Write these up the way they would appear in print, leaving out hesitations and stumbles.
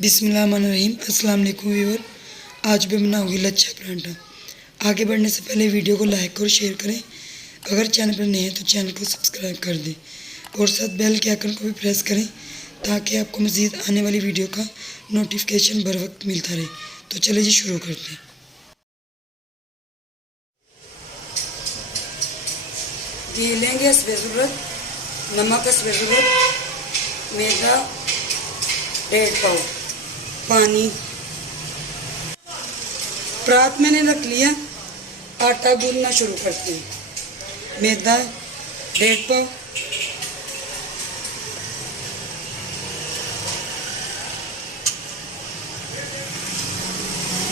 बिस्मिल्लाहिर्रहमानिर्रहीम। अस्सलाम वालेकुम व्यूअर। आज मैं बनाऊंगी लच्छा परांठा। आगे बढ़ने से पहले वीडियो को लाइक और शेयर करें। अगर चैनल पर नए हैं तो चैनल को सब्सक्राइब कर दें और साथ बेल के आइकन को भी प्रेस करें ताकि आपको मज़ीद आने वाली वीडियो का नोटिफिकेशन बर वक्त मिलता रहे। तो चलिए जी शुरू करते हैं। घी लेंगे हस्बे ज़रूरत, नमक हस्बे ज़रूरत, मैदा 1.5 पाव, पानी। परात मैंने रख लिया, आटा गूंदना शुरू करते हैं। मैदा 1.5 पाव,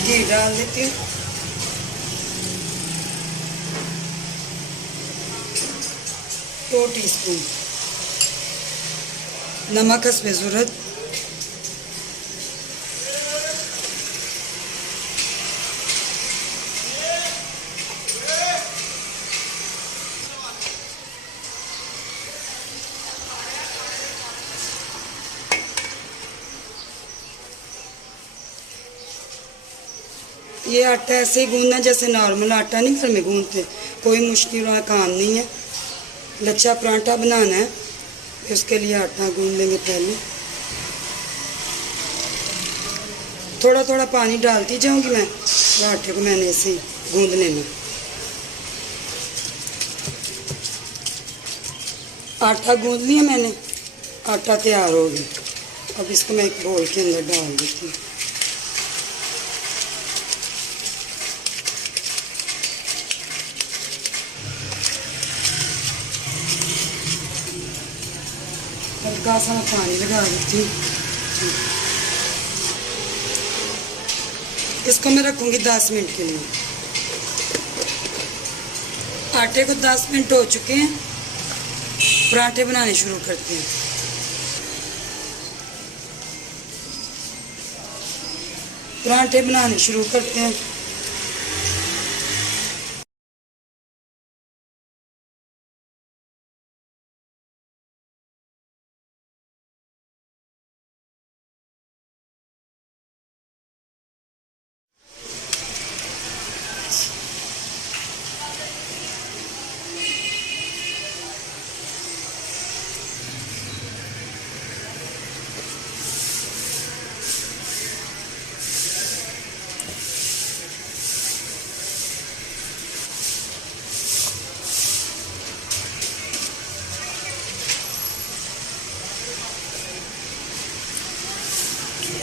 घी डाल देती हूँ, दो टीस्पून, नमक हस्बे ज़रूरत, ये आटा ऐसे ही गूंदना जैसे नॉर्मल आटा नहीं घर में गूंदते, कोई मुश्किल वाला काम नहीं है। लच्छा परांठा बनाना है तो उसके लिए आटा गूंद लेंगे। पहले थोड़ा थोड़ा पानी डालती जाऊंगी मैं, तो आटे को मैंने ऐसे ही गूंद लेना। आटा गूंद लिया मैंने, आटा तैयार हो गया। अब इसको मैं एक बोल के अंदर डाल देती हूँ। हल्का सा मैं पानी लगा देती हूँ। इसको मैं रखूँगी 10 मिनट के लिए। आटे को 10 मिनट हो चुके हैं, पराठे बनाने शुरू करते हैं। पराठे बनाने शुरू करते हैं।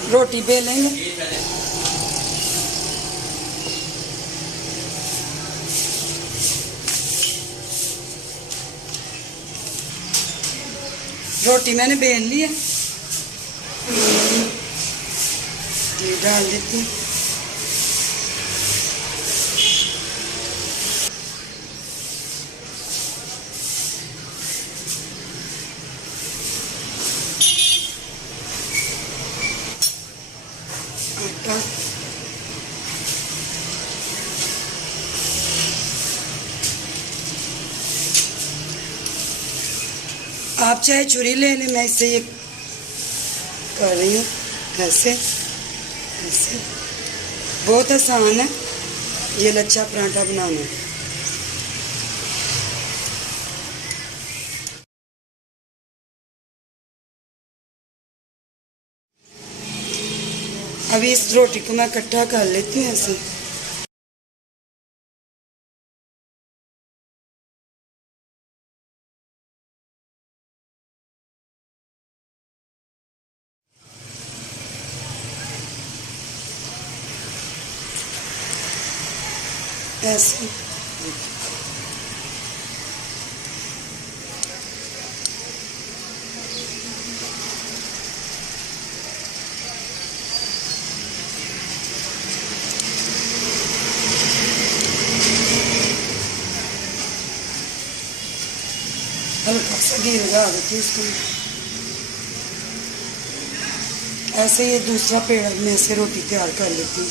रोटी बेलेंगे। रोटी मैंने बेल ली है, ये डाल देती हूँ। आटा आप चाहे छुरी ले लें, मैं इससे ये कर रही हूँ, ऐसे ऐसे। बहुत आसान है ये लच्छा परांठा बनाना। अभी इस रोटी को मैं इकट्ठा कर लेती हूँ ऐसे। ऐसे हल्का सा घी लगा देती हूँ इसको। ऐसे ये दूसरा पेड़ में से रोटी तैयार कर लेती हूँ।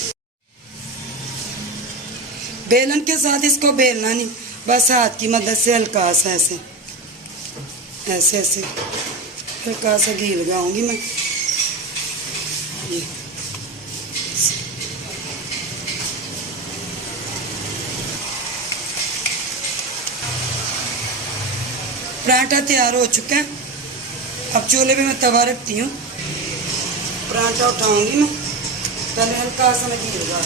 बेलन के साथ इसको बेलना नहीं, बस हाथ की मदद से हल्का सा ऐसे ऐसे ऐसे हल्का सा घी लगाऊंगी मैं। ये पराठा तैयार हो चुका है। अब चूल्हे पे मैं तवा रखती हूँ। पराठा उठाऊंगी मैं। पहले हल्का सा मैं घी लगा,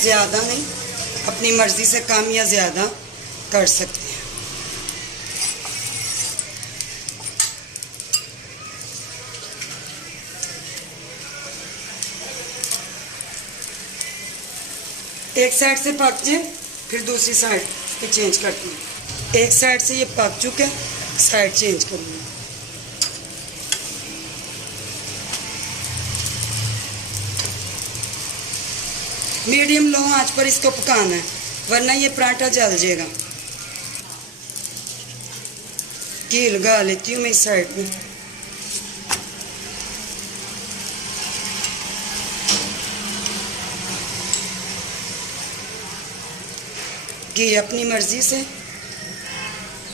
ज़्यादा नहीं, अपनी मर्ज़ी से कम या ज़्यादा कर सकते हैं। एक साइड से पक जाए फिर दूसरी साइड पे चेंज करती हूँ। एक साइड से ये पक चुका है, साइड चेंज करूँगी। मीडियम लो आंच पर इसको पकाना है, वरना ये पराठा जल जाएगा। घी लगा लेती हूँ मैं इस साइड में। घी अपनी मर्ज़ी से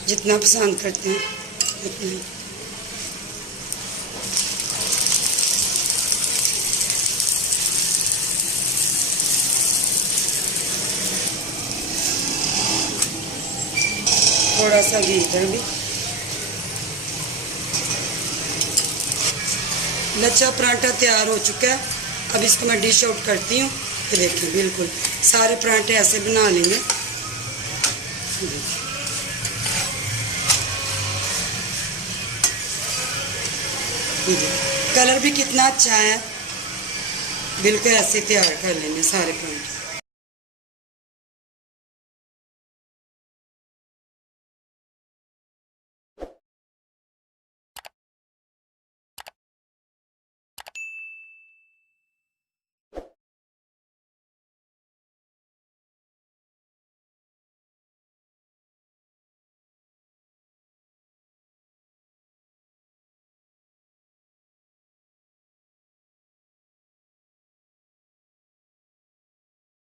जितना पसंद करते हैं उतना। थोड़ा सा घी इधर भी। लच्छा पराठा तैयार हो चुका है। अब इसको मैं डिश आउट करती हूँ। ये देखिए, बिल्कुल सारे पराठे ऐसे बना लेंगे। कलर भी कितना अच्छा है। बिल्कुल ऐसे तैयार कर लेंगे सारे पराठे।